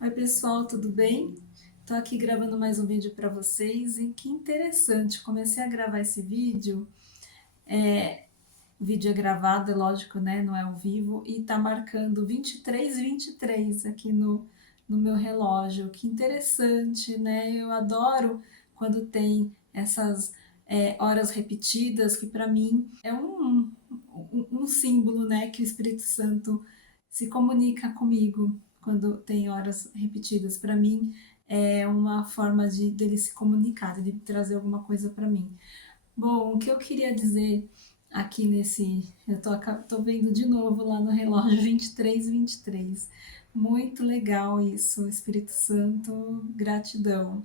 Oi pessoal, tudo bem? Tô aqui gravando mais um vídeo para vocês e que interessante, comecei a gravar esse vídeo, o vídeo é gravado, é lógico, né, não é ao vivo, e tá marcando 23h23 aqui no meu relógio, que interessante, né, eu adoro quando tem essas horas repetidas, que para mim é um símbolo, né, que o Espírito Santo se comunica comigo quando tem horas repetidas. Para mim é uma forma de dele se comunicar, de trazer alguma coisa para mim. Bom, o que eu queria dizer aqui tô vendo de novo lá no relógio 23h23. Muito legal isso, Espírito Santo, gratidão.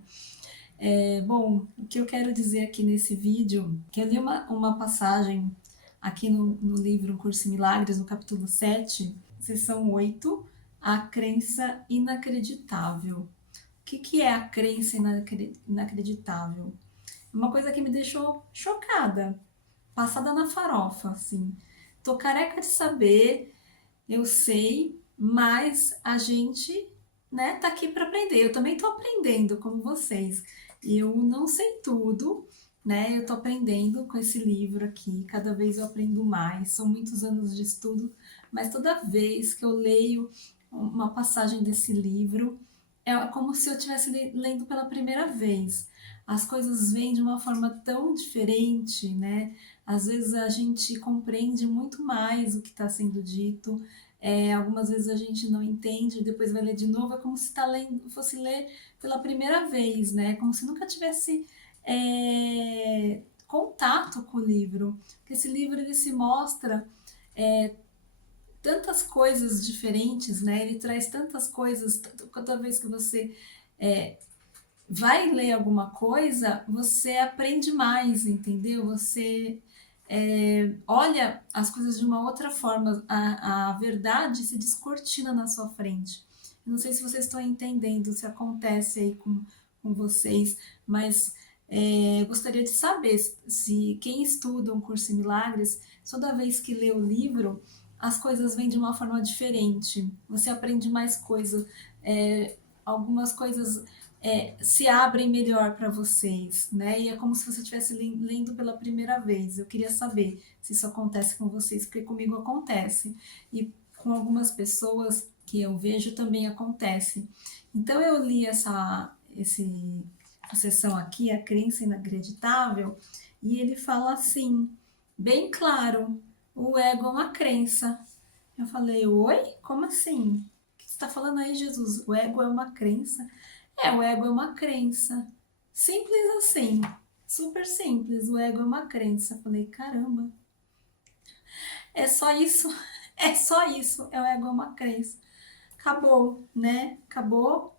Bom, o que eu quero dizer aqui nesse vídeo, que eu li uma passagem aqui no livro Curso em Milagres, no capítulo 7, seção 8, a crença inacreditável. O que é a crença inacreditável? Uma coisa que me deixou chocada, passada na farofa, assim. Tô careca de saber, eu sei, mas a gente, né, tá aqui para aprender. Eu também tô aprendendo como vocês. Eu não sei tudo, né? Eu tô aprendendo com esse livro aqui. Cada vez eu aprendo mais. São muitos anos de estudo, mas toda vez que eu leio uma passagem desse livro, é como se eu estivesse lendo pela primeira vez. As coisas vêm de uma forma tão diferente, né? Às vezes a gente compreende muito mais o que está sendo dito, algumas vezes a gente não entende, depois vai ler de novo, é como se fosse ler pela primeira vez, né? Como se nunca tivesse contato com o livro. Porque esse livro ele se mostra tantas coisas diferentes, né? Ele traz tantas coisas, toda vez que você vai ler alguma coisa, você aprende mais, entendeu? Você olha as coisas de uma outra forma, a verdade se descortina na sua frente. Eu não sei se vocês estão entendendo, se acontece aí com vocês, mas gostaria de saber se quem estuda um curso em milagres, toda vez que lê o livro, as coisas vêm de uma forma diferente, você aprende mais coisas, algumas coisas se abrem melhor para vocês, né? E é como se você estivesse lendo pela primeira vez. Eu queria saber se isso acontece com vocês, porque comigo acontece. E com algumas pessoas que eu vejo também acontece. Então eu li essa sessão aqui, A Crença Inacreditável, e ele fala assim, bem claro, o ego é uma crença. Eu falei, oi? Como assim? O que você está falando aí, Jesus? O ego é uma crença? O ego é uma crença. Simples assim. Super simples. O ego é uma crença. Falei, caramba, é só isso. É só isso. O ego é uma crença. Acabou, né? Acabou.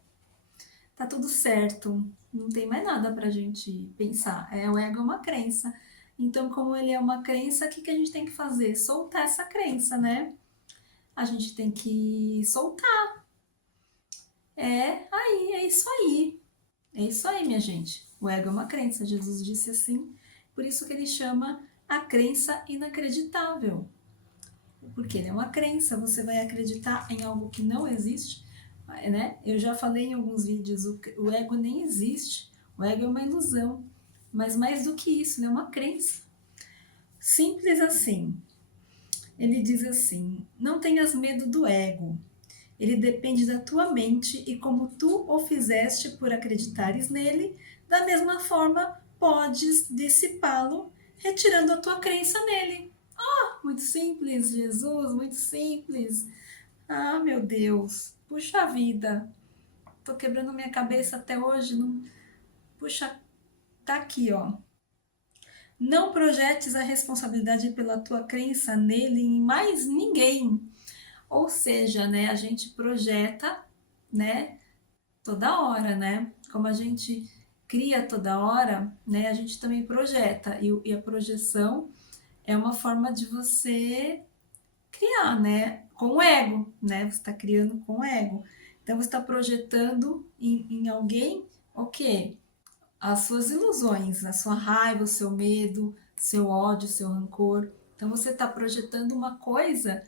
Tá tudo certo. Não tem mais nada pra gente pensar. O ego é uma crença. Então, como ele é uma crença, o que a gente tem que fazer? Soltar essa crença, né? A gente tem que soltar. É isso aí. É isso aí, minha gente. O ego é uma crença, Jesus disse assim. Por isso que ele chama a crença inacreditável. Porque ele é uma crença, você vai acreditar em algo que não existe, né? Eu já falei em alguns vídeos, o ego nem existe. O ego é uma ilusão. Mas mais do que isso, ele é uma crença. Simples assim. Ele diz assim: não tenhas medo do ego. Ele depende da tua mente e como tu o fizeste por acreditares nele, da mesma forma podes dissipá-lo retirando a tua crença nele. Muito simples, Jesus, muito simples. Ah, meu Deus, puxa vida, tô quebrando minha cabeça até hoje. Não... Puxa, tá aqui, ó. Não projetes a responsabilidade pela tua crença nele em mais ninguém. Ou seja, né, a gente projeta, né, toda hora, né? Como a gente cria toda hora, né? A gente também projeta. E a projeção é uma forma de você criar, né? Com o ego, né? Você está criando com o ego. Então você está projetando em alguém o quê? As suas ilusões, a sua raiva, o seu medo, seu ódio, seu rancor. Então você está projetando uma coisa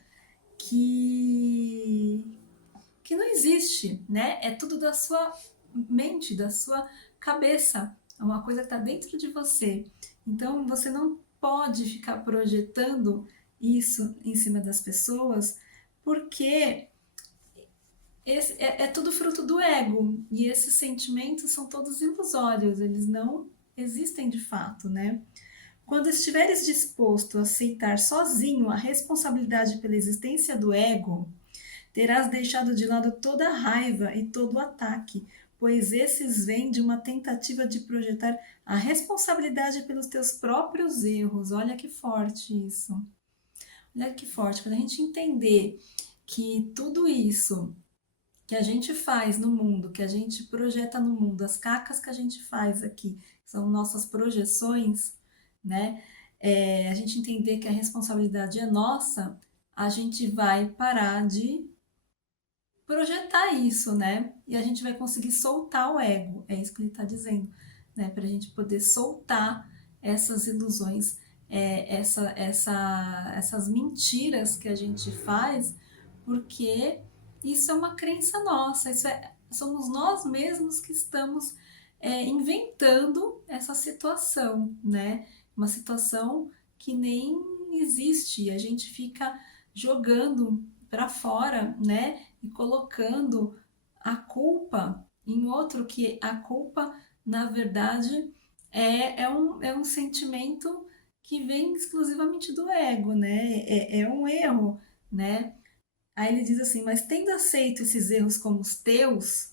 que que não existe, né? É tudo da sua mente, da sua cabeça, é uma coisa que está dentro de você. Então você não pode ficar projetando isso em cima das pessoas, porque é tudo fruto do ego, e esses sentimentos são todos ilusórios, eles não existem de fato, né? Quando estiveres disposto a aceitar sozinho a responsabilidade pela existência do ego, terás deixado de lado toda a raiva e todo o ataque, pois esses vêm de uma tentativa de projetar a responsabilidade pelos teus próprios erros. Olha que forte isso. Olha que forte. Quando a gente entender que tudo isso que a gente faz no mundo, que a gente projeta no mundo, as cacas que a gente faz aqui, são nossas projeções, né? A gente entender que a responsabilidade é nossa, a gente vai parar de projetar isso, né? E a gente vai conseguir soltar o ego, é isso que ele está dizendo, né? Para a gente poder soltar essas ilusões, essas mentiras que a gente faz, porque isso é uma crença nossa, somos nós mesmos que estamos inventando essa situação, né? Uma situação que nem existe, a gente fica jogando para fora, né? E colocando a culpa em outro, que a culpa, na verdade, é um sentimento que vem exclusivamente do ego, né? É um erro, né? Aí ele diz assim, mas tendo aceito esses erros como os teus,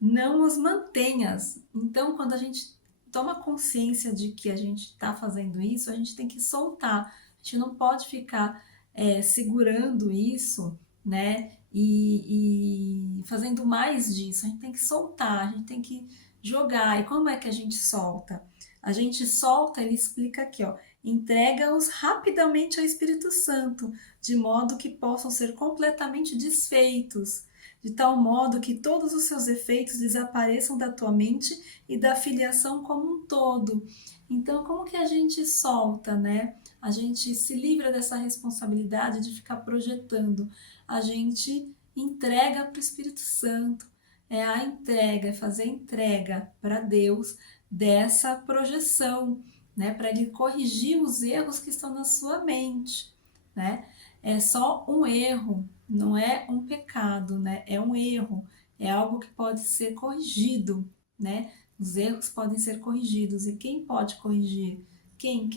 não os mantenhas. Então, quando a gente toma consciência de que a gente está fazendo isso, a gente tem que soltar. A gente não pode ficar segurando isso, né? E fazendo mais disso. A gente tem que soltar, a gente tem que jogar. E como é que a gente solta? A gente solta, ele explica aqui, ó, entrega-os rapidamente ao Espírito Santo, de modo que possam ser completamente desfeitos, de tal modo que todos os seus efeitos desapareçam da tua mente e da filiação como um todo. Então, como que a gente solta, né? A gente se livra dessa responsabilidade de ficar projetando. A gente entrega para o Espírito Santo. É a entrega, é fazer a entrega para Deus dessa projeção, né? Para Ele corrigir os erros que estão na sua mente, né? É só um erro, não é um pecado, né? É um erro, é algo que pode ser corrigido, né? Os erros podem ser corrigidos. E quem pode corrigir? Quem?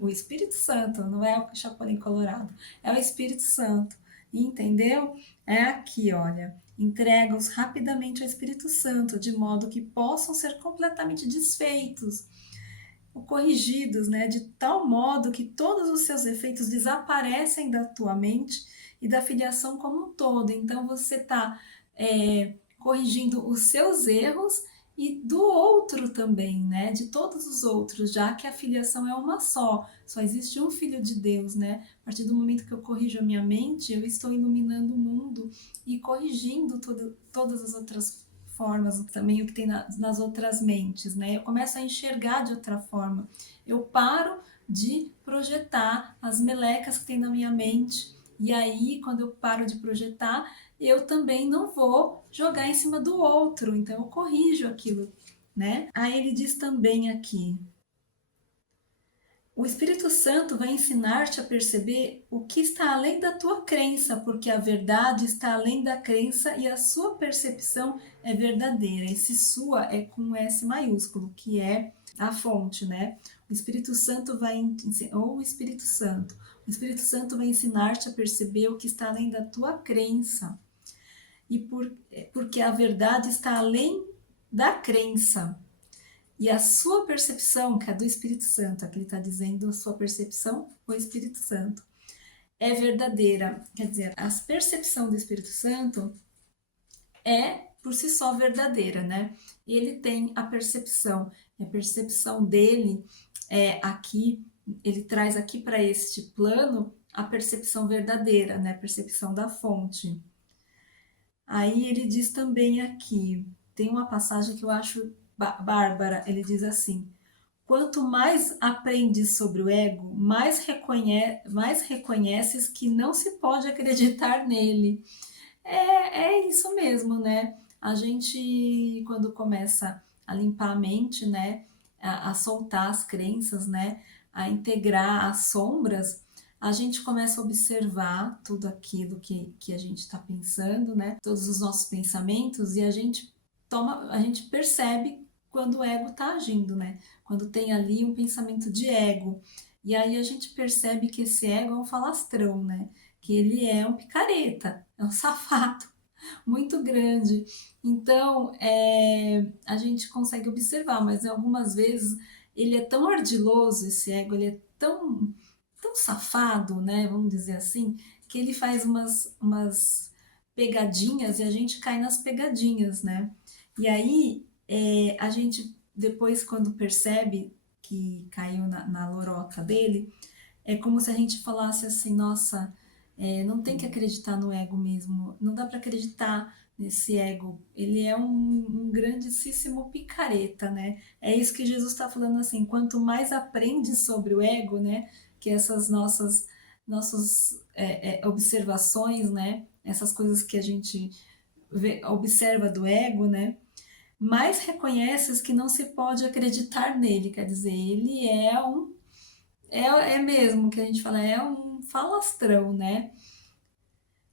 O Espírito Santo, não é o Chapolin Colorado, é o Espírito Santo. Entendeu? É aqui, olha. Entrega-os rapidamente ao Espírito Santo, de modo que possam ser completamente desfeitos, ou corrigidos, né? De tal modo que todos os seus efeitos desaparecem da tua mente e da filiação como um todo. Então você está corrigindo os seus erros e do outro também, né? De todos os outros, já que a filiação é uma só existe um Filho de Deus, né? A partir do momento que eu corrijo a minha mente, eu estou iluminando o mundo e corrigindo todas as outras formas, também o que tem nas outras mentes, né? Eu começo a enxergar de outra forma. Eu paro de projetar as melecas que tem na minha mente. E aí, quando eu paro de projetar, eu também não vou jogar em cima do outro, então eu corrijo aquilo, né? Aí ele diz também aqui: o Espírito Santo vai ensinar-te a perceber o que está além da tua crença, porque a verdade está além da crença e a sua percepção é verdadeira. Esse sua é com S maiúsculo, que é a fonte, né? O Espírito Santo vai ensinar, ou o Espírito Santo. O Espírito Santo vai ensinar-te a perceber o que está além da tua crença. Porque a verdade está além da crença. E a sua percepção, que é do Espírito Santo, aqui ele está dizendo a sua percepção, o Espírito Santo, é verdadeira. Quer dizer, a percepção do Espírito Santo é por si só verdadeira, né? Ele tem a percepção, e a percepção dele aqui, ele traz aqui para este plano a percepção verdadeira, né? A percepção da fonte. Aí ele diz também aqui, tem uma passagem que eu acho bárbara, ele diz assim: quanto mais aprendes sobre o ego, mais reconheces que não se pode acreditar nele. É isso mesmo, né? A gente, quando começa a limpar a mente, né, a soltar as crenças, né, a integrar as sombras, a gente começa a observar tudo aquilo que a gente está pensando, né, todos os nossos pensamentos, e a gente percebe quando o ego está agindo, né, quando tem ali um pensamento de ego. E aí a gente percebe que esse ego é um falastrão, né? Que ele é um picareta, é um safado muito grande. Então, a gente consegue observar, mas algumas vezes ele é tão ardiloso, esse ego, ele é tão safado, né? Vamos dizer assim, que ele faz umas pegadinhas e a gente cai nas pegadinhas, né? E aí, a gente, depois, quando percebe que caiu na lorota dele, é como se a gente falasse assim, nossa, não tem que acreditar no ego mesmo, não dá para acreditar nesse ego, ele é um grandíssimo picareta, né? É isso que Jesus está falando assim, quanto mais aprende sobre o ego, né, que essas nossas observações, né, essas coisas que a gente observa do ego, né, mais reconheces que não se pode acreditar nele, quer dizer, ele é mesmo que a gente fala, é um falastrão, né?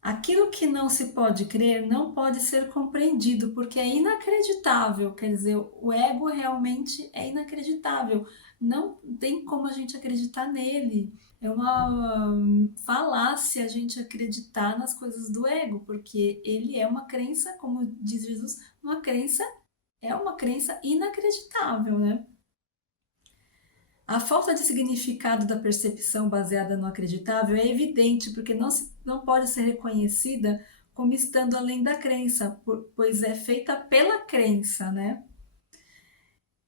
Aquilo que não se pode crer não pode ser compreendido, porque é inacreditável. Quer dizer, o ego realmente é inacreditável. Não tem como a gente acreditar nele. É uma falácia a gente acreditar nas coisas do ego, porque ele é uma crença, como diz Jesus, é uma crença inacreditável, né? A falta de significado da percepção baseada no acreditável é evidente, porque não pode ser reconhecida como estando além da crença, pois é feita pela crença, né?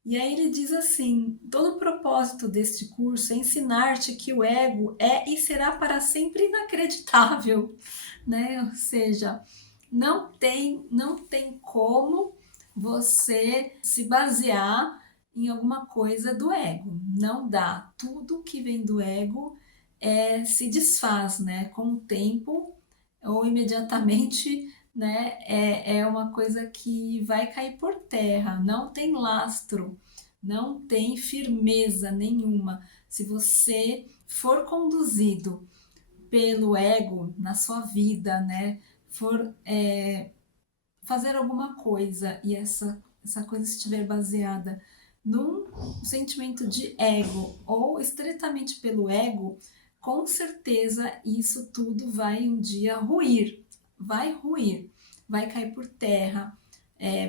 E aí ele diz assim: todo o propósito deste curso é ensinar-te que o ego é e será para sempre inacreditável, né? Ou seja, não tem como você se basear em alguma coisa do ego. Não dá. Tudo que vem do ego se desfaz, né? Com o tempo ou imediatamente, né? É uma coisa que vai cair por terra. Não tem lastro, não tem firmeza nenhuma. Se você for conduzido pelo ego na sua vida, né? For fazer alguma coisa e essa coisa estiver baseada num sentimento de ego ou estritamente pelo ego, com certeza isso tudo vai um dia ruir, vai cair por terra,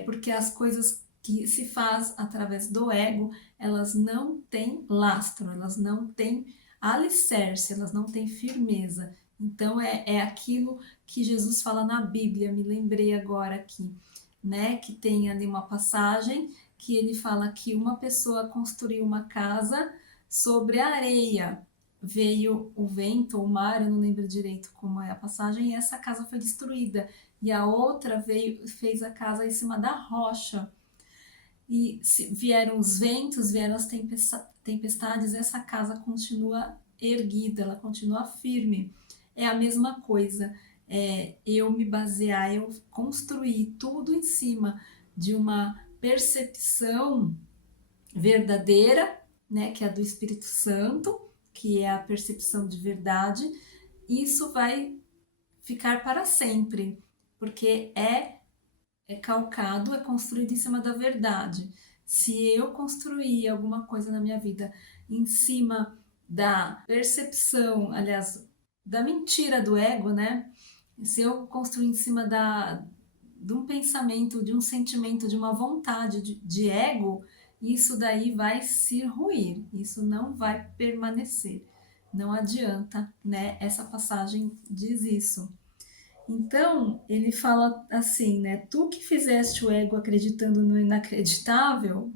porque as coisas que se faz através do ego, elas não têm lastro, elas não têm alicerce, elas não têm firmeza. Então é aquilo que Jesus fala na Bíblia, me lembrei agora aqui, né? Que tem ali uma passagem que ele fala que uma pessoa construiu uma casa sobre a areia. Veio o vento ou o mar, eu não lembro direito como é a passagem, e essa casa foi destruída. E a outra fez a casa em cima da rocha. E vieram os ventos, vieram as tempestades, essa casa continua erguida, ela continua firme. É a mesma coisa. Eu me basear, eu construir tudo em cima de uma percepção verdadeira, né, que é a do Espírito Santo, que é a percepção de verdade, isso vai ficar para sempre, porque é calcado, é construído em cima da verdade. Se eu construir alguma coisa na minha vida em cima da percepção, aliás, da mentira do ego, né? Se eu construir em cima de um pensamento, de um sentimento, de uma vontade de ego, isso daí vai se ruir, isso não vai permanecer. Não adianta, né? Essa passagem diz isso. Então, ele fala assim, né? Tu que fizeste o ego acreditando no inacreditável,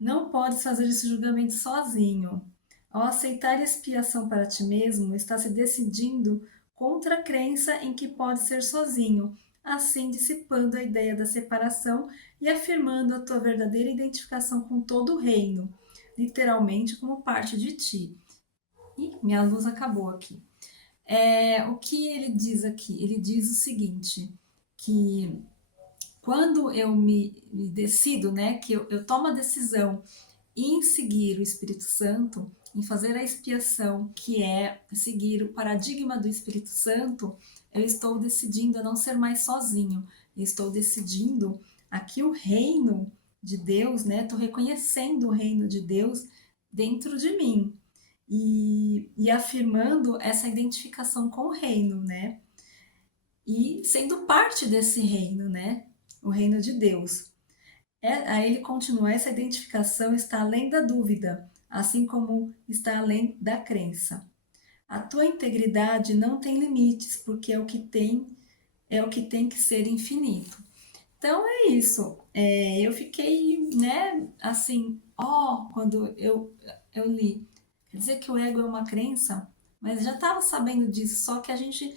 não podes fazer esse julgamento sozinho. Ao aceitar expiação para ti mesmo, está se decidindo contra a crença em que pode ser sozinho, assim dissipando a ideia da separação e afirmando a tua verdadeira identificação com todo o reino, literalmente como parte de ti. E minha luz acabou aqui. O que ele diz aqui? Ele diz o seguinte, que quando eu me decido, né, que eu tomo a decisão em seguir o Espírito Santo, em fazer a expiação, que é seguir o paradigma do Espírito Santo, eu estou decidindo a não ser mais sozinho. Eu estou decidindo aqui o reino de Deus, né? Estou reconhecendo o reino de Deus dentro de mim e afirmando essa identificação com o reino, né? E sendo parte desse reino, né? O reino de Deus. Aí ele continua: essa identificação está além da dúvida, assim como está além da crença. A tua integridade não tem limites, porque é o que tem que ser infinito. Então é isso. Eu fiquei, né, assim, quando eu li. Quer dizer que o ego é uma crença, mas já estava sabendo disso, só que a gente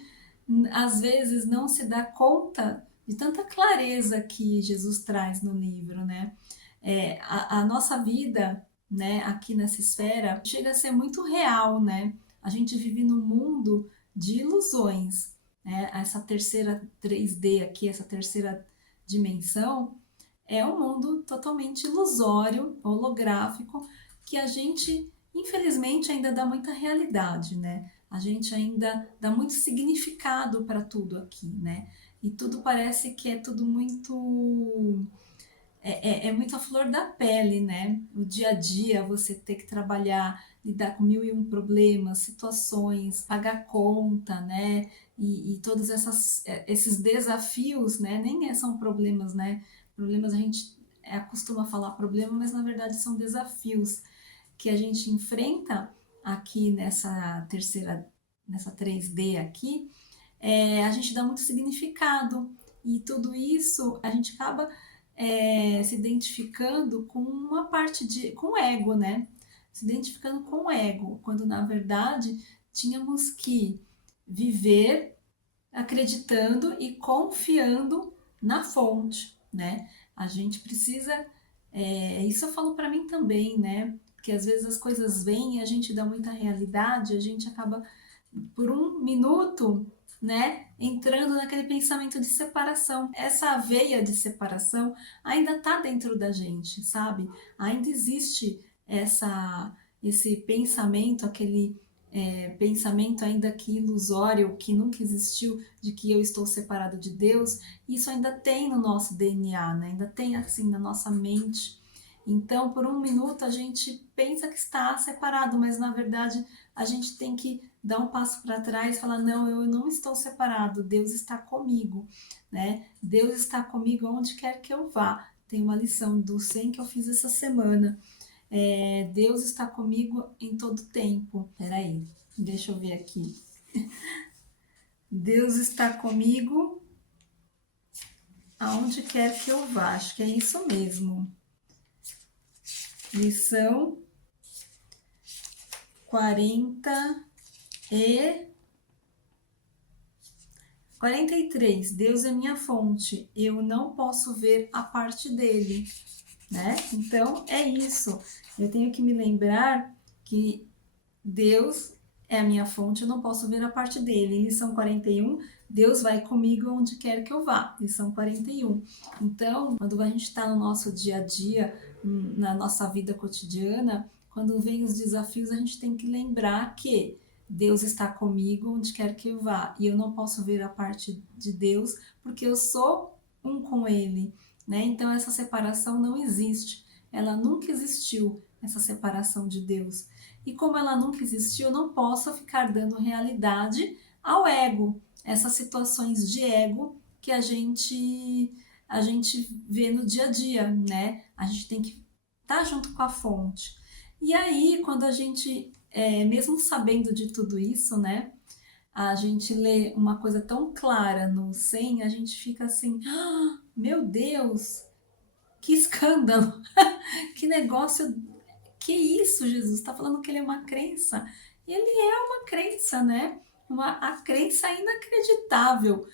às vezes não se dá conta de tanta clareza que Jesus traz no livro, né? A nossa vida, né, aqui nessa esfera, chega a ser muito real, né? A gente vive num mundo de ilusões, né? Essa terceira 3D aqui, essa terceira dimensão, é um mundo totalmente ilusório, holográfico, que a gente, infelizmente, ainda dá muita realidade, né? A gente ainda dá muito significado para tudo aqui, né? E tudo parece que é tudo muito é muito a flor da pele, né? O dia a dia, você ter que trabalhar, lidar com mil e um problemas, situações, pagar conta, né? E todos esses desafios, né? São problemas, né? Problemas a gente acostuma falar problema, mas na verdade são desafios que a gente enfrenta aqui nessa 3D aqui, a gente dá muito significado e tudo isso a gente acaba se identificando com uma parte com o ego, né? Se identificando com o ego, quando na verdade tínhamos que viver acreditando e confiando na fonte, né? A gente precisa, isso eu falo para mim também, né? Porque às vezes as coisas vêm e a gente dá muita realidade, a gente acaba por um minuto, né, entrando naquele pensamento de separação. Essa veia de separação ainda está dentro da gente, sabe? Ainda existe esse pensamento, aquele pensamento ainda que ilusório, que nunca existiu, de que eu estou separado de Deus. Isso ainda tem no nosso DNA, né? Ainda tem assim na nossa mente. Então, por um minuto a gente pensa que está separado, mas na verdade a gente tem que dar um passo para trás e falar: não, eu não estou separado, Deus está comigo, né? Deus está comigo onde quer que eu vá. Tem uma lição do 100 que eu fiz essa semana. Deus está comigo em todo tempo. Peraí, deixa eu ver aqui. Deus está comigo aonde quer que eu vá. Acho que é isso mesmo. Lição 43. Deus é minha fonte, eu não posso ver a parte dele, né? Então é isso. Eu tenho que me lembrar que Deus é a minha fonte, eu não posso ver a parte dele. Em lição 41, Deus vai comigo onde quer que eu vá. Lição 41. Então, quando a gente está no nosso dia a dia, na nossa vida cotidiana, quando vem os desafios, a gente tem que lembrar que Deus está comigo onde quer que eu vá. E eu não posso ver a parte de Deus porque eu sou um com Ele, né? Então, essa separação não existe. Ela nunca existiu, essa separação de Deus. E como ela nunca existiu, eu não posso ficar dando realidade ao ego, essas situações de ego que a gente vê no dia a dia, né? A gente tem que estar junto com a fonte. E aí, quando a gente, mesmo sabendo de tudo isso, né? A gente lê uma coisa tão clara no 100, a gente fica assim: meu Deus, que escândalo, que negócio, que isso, Jesus? Está falando que ele é uma crença? Ele é uma crença, né? A crença inacreditável.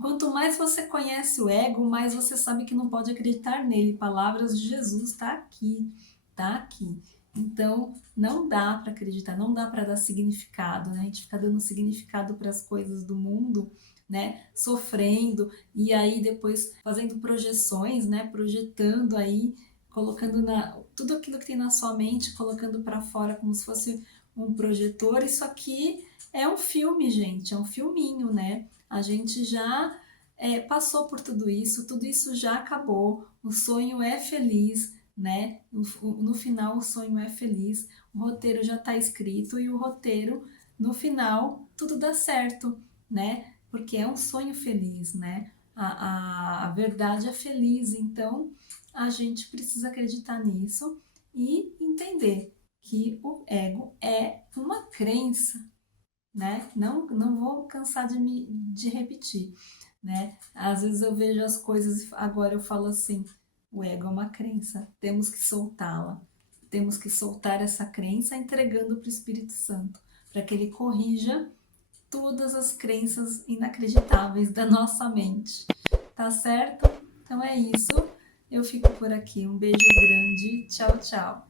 Quanto mais você conhece o ego, mais você sabe que não pode acreditar nele. Palavras de Jesus, está aqui, tá aqui. Então, não dá para acreditar, não dá para dar significado, né? A gente fica dando significado para as coisas do mundo, né? Sofrendo e aí depois fazendo projeções, né? Projetando aí, colocando tudo aquilo que tem na sua mente, colocando para fora como se fosse um projetor. Isso aqui é um filme, gente, é um filminho, né? A gente já passou por tudo isso já acabou. O sonho é feliz, né? No final, o sonho é feliz, o roteiro já está escrito e o roteiro, no final, tudo dá certo, né? Porque é um sonho feliz, né? A verdade é feliz, então a gente precisa acreditar nisso e entender que o ego é uma crença, né? Não vou cansar de repetir, né? Às vezes eu vejo as coisas, agora eu falo assim, o ego é uma crença, temos que soltá-la. Temos que soltar essa crença entregando para o Espírito Santo, para que ele corrija todas as crenças inacreditáveis da nossa mente. Tá certo? Então é isso. Eu fico por aqui. Um beijo grande. Tchau, tchau.